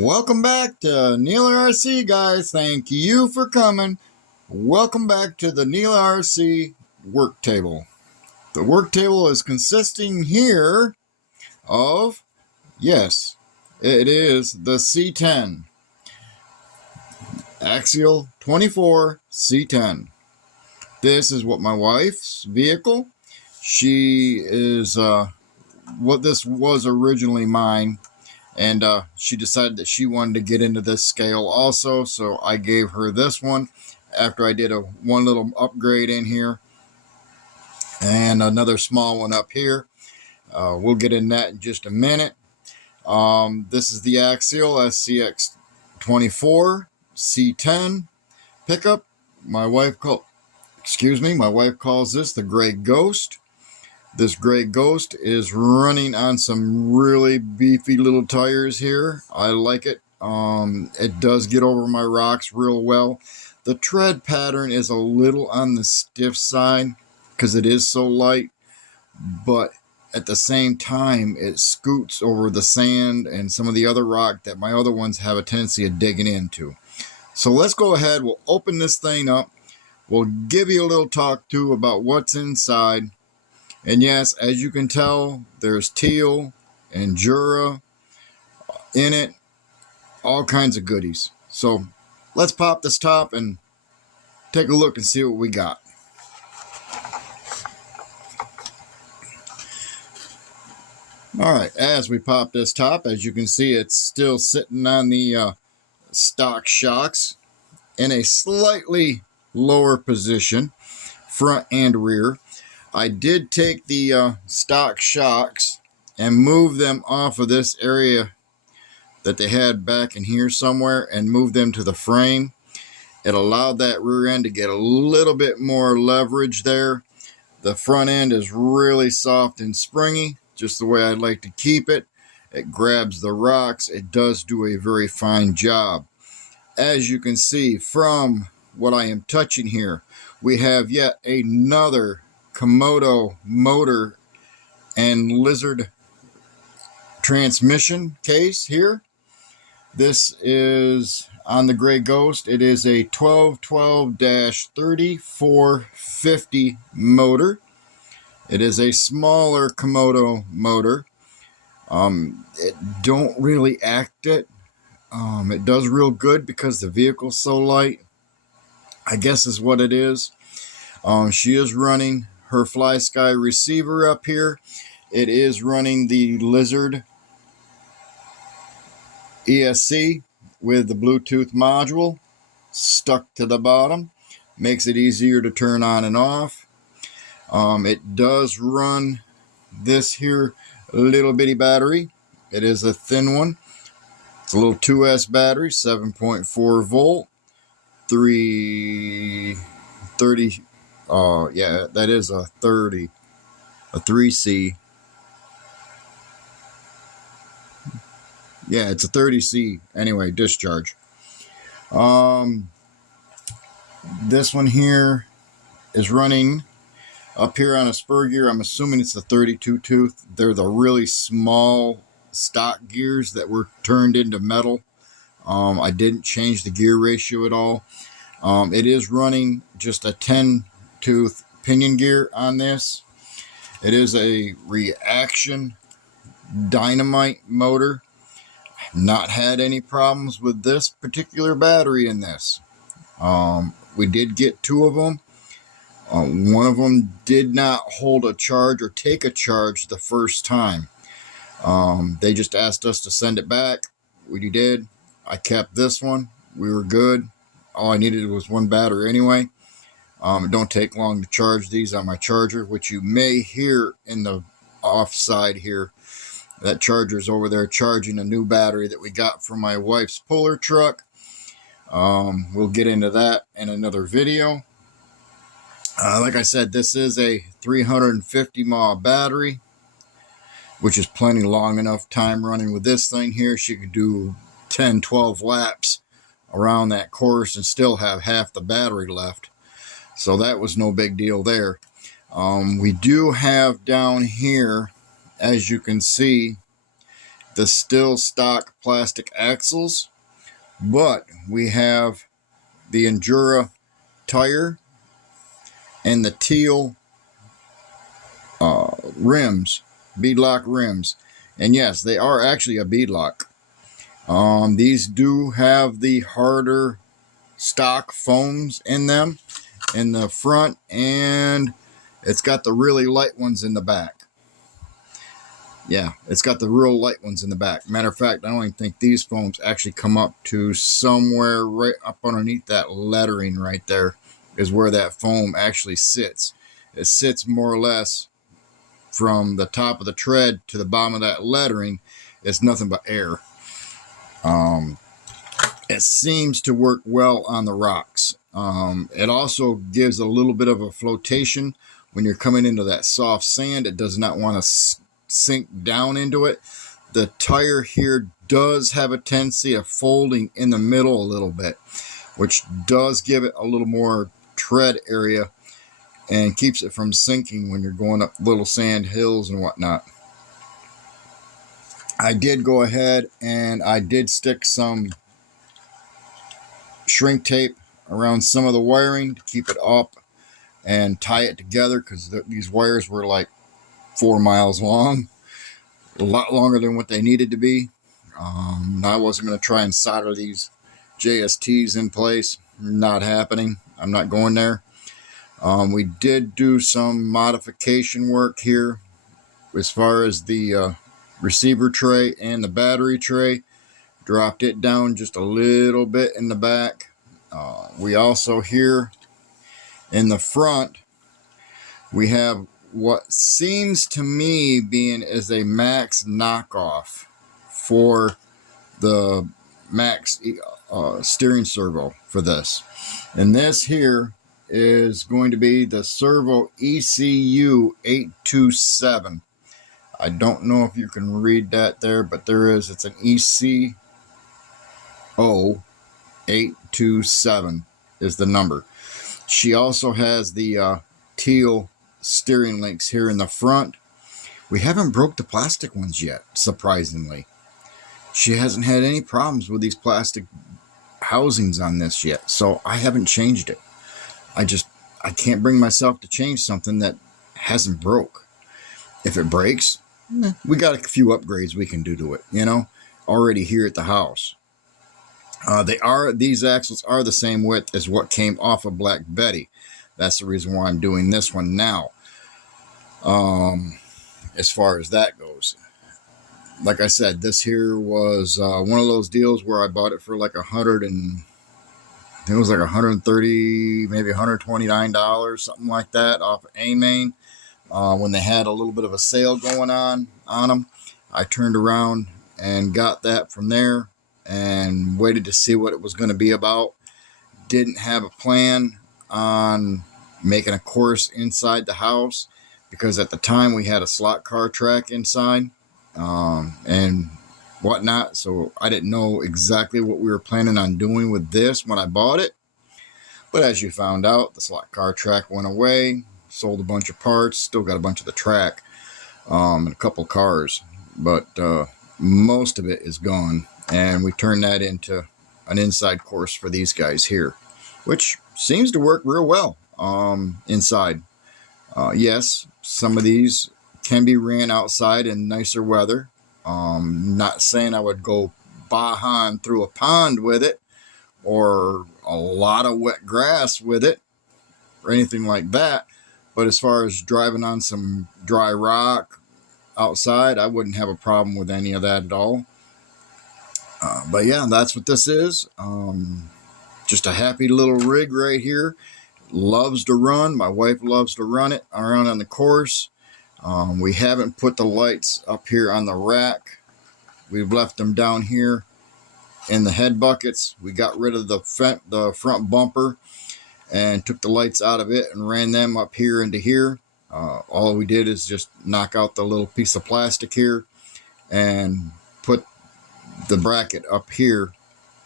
Welcome back to Neil RC, guys. Thank you for coming. Welcome back to the Neil RC work table. The work table is consisting here of, yes, it is the C10. SCX24 C10. This is what my wife's vehicle. She is what this was originally mine. And she decided that she wanted to get into this scale also, so I gave her this one after I did one little upgrade in here and another small one up here. We'll get in that in just a minute. This is the Axial SCX24 C10 pickup. My wife calls this the Gray Ghost. This Gray Ghost is running on some really beefy little tires here. I like it. It does get over my rocks real well. The tread pattern is a little on the stiff side because it is so light, but at the same time it scoots over the sand and some of the other rock that my other ones have a tendency of digging into. So let's go ahead. We'll open this thing up. We'll give you a little talk too about what's inside. And yes, as you can tell, there's teal and Jura in it, all kinds of goodies. So let's pop this top and take a look and see what we got. All right, as we pop this top, as you can see, it's still sitting on the stock shocks in a slightly lower position, front and rear. I did take the stock shocks and move them off of this area that they had back in here somewhere and move them to the frame. It allowed that rear end to get a little bit more leverage there. The front end is really soft and springy, just the way I'd like to keep it. It grabs the rocks. It does do a very fine job. As you can see from what I am touching here, we have yet another Komodo motor and Lizard transmission case here. This is on the Gray Ghost. It is a 1212-3450 motor. It is a smaller Komodo motor. It don't really act it. It does real good because the vehicle's so light, I guess is what it is. She is running her Fly Sky receiver up here. It is running the Lizard ESC with the Bluetooth module stuck to the bottom. Makes it easier to turn on and off. It does run this here little bitty battery. It is a thin one. It's a little 2S battery, 7.4 volt, 330. Yeah, that is a 30, a 3C. Yeah, it's a 30C anyway, discharge. This one here is running up here on a spur gear. I'm assuming it's the 32 tooth. They're the really small stock gears that were turned into metal. I didn't change the gear ratio at all. It is running just a 10 tooth pinion gear on this. It is a reaction dynamite motor. Not had any problems with this particular battery in this. We did get two of them. One of them did not hold a charge or take a charge the first time. They just asked us to send it back. We did. I kept this one. We were good. All I needed was one battery anyway. It don't take long to charge these on my charger, which you may hear in the off side here. That charger's over there charging a new battery that we got from my wife's puller truck. We'll get into that in another video. Like I said, this is a 350 mAh battery, which is plenty long enough time running with this thing here. She could do 10, 12 laps around that course and still have half the battery left. So that was no big deal there. We do have down here, as you can see, the still stock plastic axles, but we have the Endura tire and the teal rims, beadlock rims. And yes, they are actually a beadlock. These do have the harder stock foams in them in the front, and it's got the really light ones in the back. Yeah, it's got the real light ones in the back. Matter of fact, I don't even think these foams actually come up to somewhere right up underneath that lettering right there is where that foam actually sits. It sits more or less from the top of the tread to the bottom of that lettering. It's nothing but air. It seems to work well on the rocks. It also gives a little bit of a flotation when you're coming into that soft sand. It does not want to sink down into it. The tire here does have a tendency of folding in the middle a little bit, which does give it a little more tread area and keeps it from sinking when you're going up little sand hills and whatnot. I did go ahead and I did stick some shrink tape around some of the wiring to keep it up and tie it together, because these wires were like 4 miles long, a lot longer than what they needed to be. I wasn't going to try and solder these JSTs in place. Not happening. I'm not going there. We did do some modification work here as far as the receiver tray and the battery tray. Dropped it down just a little bit in the back. We also here in the front, we have what seems to me being as a Max knockoff for the Max steering servo for this. And this here is going to be the Servo ECU827. I don't know if you can read that there, but there is. It's an ECU827 is the number. She also has the teal steering links here in the front. We haven't broke the plastic ones yet, surprisingly. She hasn't had any problems with these plastic housings on this yet, so I haven't changed it. I can't bring myself to change something that hasn't broke. If it breaks, we got a few upgrades we can do to it, you know, already here at the house. These axles are the same width as what came off of Black Betty. That's the reason why I'm doing this one now. As far as that goes, like I said, this here was one of those deals where I bought it for like it was like $130, maybe $129, something like that, off of A-Main. When they had a little bit of a sale going on them, I turned around and got that from there and waited to see what it was going to be about. Didn't have a plan on making a course inside the house, because at the time we had a slot car track inside and whatnot, so I didn't know exactly what we were planning on doing with this when I bought it. But as you found out, the slot car track went away, sold a bunch of parts, still got a bunch of the track and a couple cars, but most of it is gone, and we turned that into an inside course for these guys here, which seems to work real well inside. Yes, some of these can be ran outside in nicer weather. Not saying I would go bahan through a pond with it or a lot of wet grass with it or anything like that. But as far as driving on some dry rock outside, I wouldn't have a problem with any of that at all. But yeah, that's what this is. Just a happy little rig right here. Loves to run. My wife loves to run it around on the course. We haven't put the lights up here on the rack. We've left them down here in the head buckets. We got rid of the front bumper and took the lights out of it and ran them up here into here. All we did is just knock out the little piece of plastic here and put the bracket up here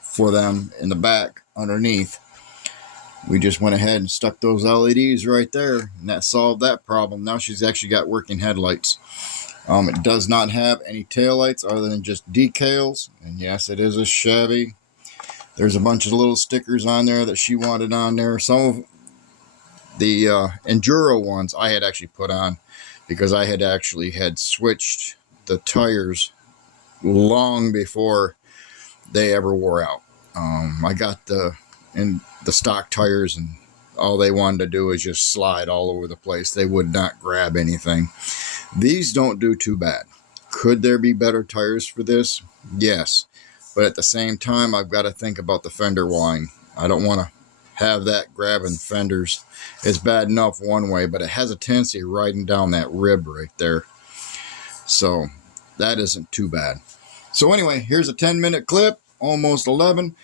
for them in the back underneath. We just went ahead and stuck those LEDs right there, and that solved that problem. Now she's actually got working headlights. It does not have any taillights other than just decals. And yes, it is a Chevy. There's a bunch of little stickers on there that she wanted on there. Some of the Enduro ones I had actually put on because I had switched the tires long before they ever wore out. I got the stock tires, and all they wanted to do is just slide all over the place. They would not grab anything. These don't do too bad. Could there be better tires for this? Yes. But at the same time, I've got to think about the fender walling. I don't want to have that grabbing fenders. It's bad enough one way, but it has a tendency of riding down that rib right there. So that isn't too bad. So anyway, here's a 10-minute clip, almost 11.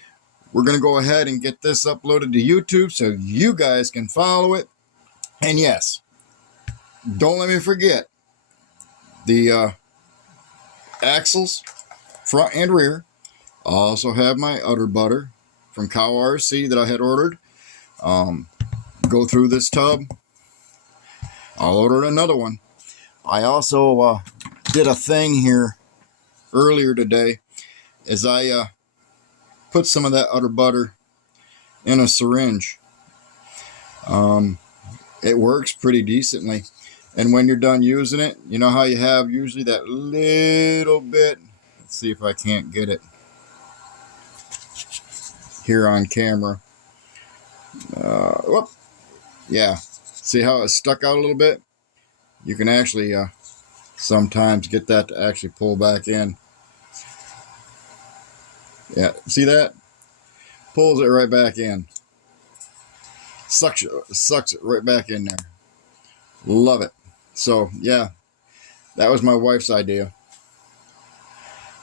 We're going to go ahead and get this uploaded to YouTube so you guys can follow it. And yes, don't let me forget the axles, front and rear. I also have my udder butter from Cow RC that I had ordered. Go through this tub. I'll order another one. I also did a thing here earlier today as I put some of that udder butter in a syringe. It works pretty decently. And when you're done using it, you know how you have usually that little bit. Let's see if I can't get it here on camera. Whoop. Yeah. See how it's stuck out a little bit? You can actually sometimes get that to actually pull back in. Yeah, see that? Pulls it right back in. Sucks it right back in there. Love it. So, yeah, that was my wife's idea.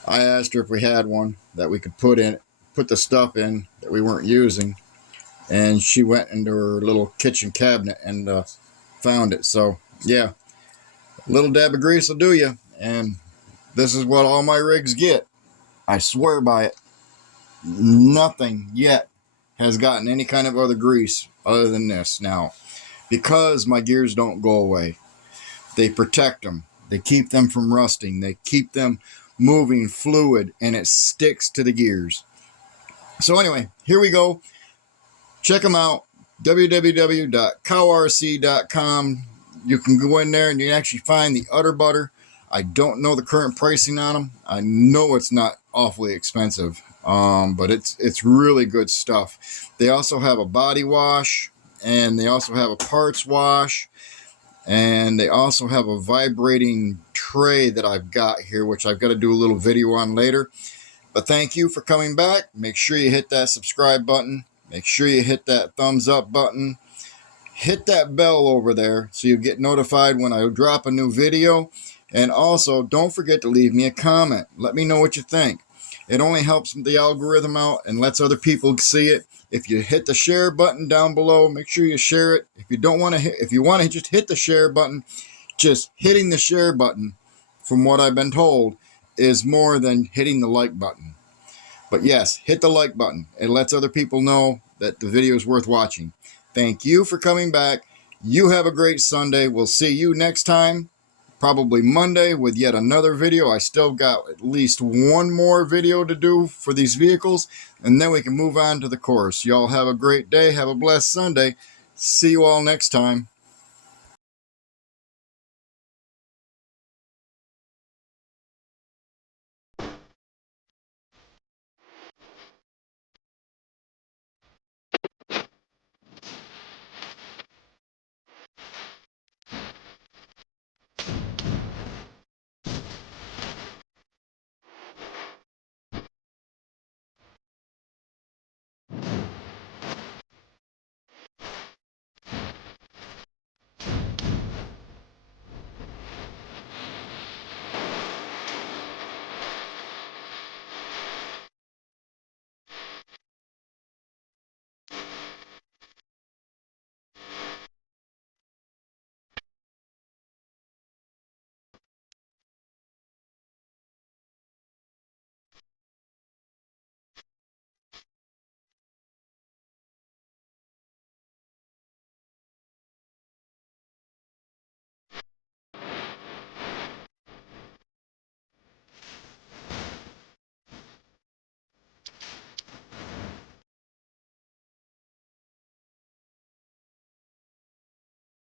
I asked her if we had one that we could put the stuff in that we weren't using, and she went into her little kitchen cabinet and found it. So, yeah, a little dab of grease will do you, and this is what all my rigs get. I swear by it. Nothing yet has gotten any kind of other grease other than this. Now, because my gears don't go away, they protect them. They keep them from rusting. They keep them moving fluid, and it sticks to the gears. So anyway, here we go. Check them out. www.cowrc.com. You can go in there and you can actually find the udder butter. I don't know the current pricing on them. I know it's not awfully expensive, but it's really good stuff. They also have a body wash, and they also have a parts wash, and they also have a vibrating tray that I've got here, which I've got to do a little video on later. But thank you for coming back. Make sure you hit that subscribe button. Make sure you hit that thumbs up button. Hit that bell over there so you get notified when I drop a new video. And also, don't forget to leave me a comment. Let me know what you think. It only helps the algorithm out and lets other people see it. If you hit the share button down below, make sure you share it. If you don't want to if you want to just hit the share button, just hitting the share button, from what I've been told, is more than hitting the like button. But yes, hit the like button. It lets other people know that the video is worth watching. Thank you for coming back. You have a great Sunday. We'll see you next time, probably Monday, with yet another video. I still got at least one more video to do for these vehicles, and then we can move on to the course. Y'all have a great day. Have a blessed Sunday. See you all next time.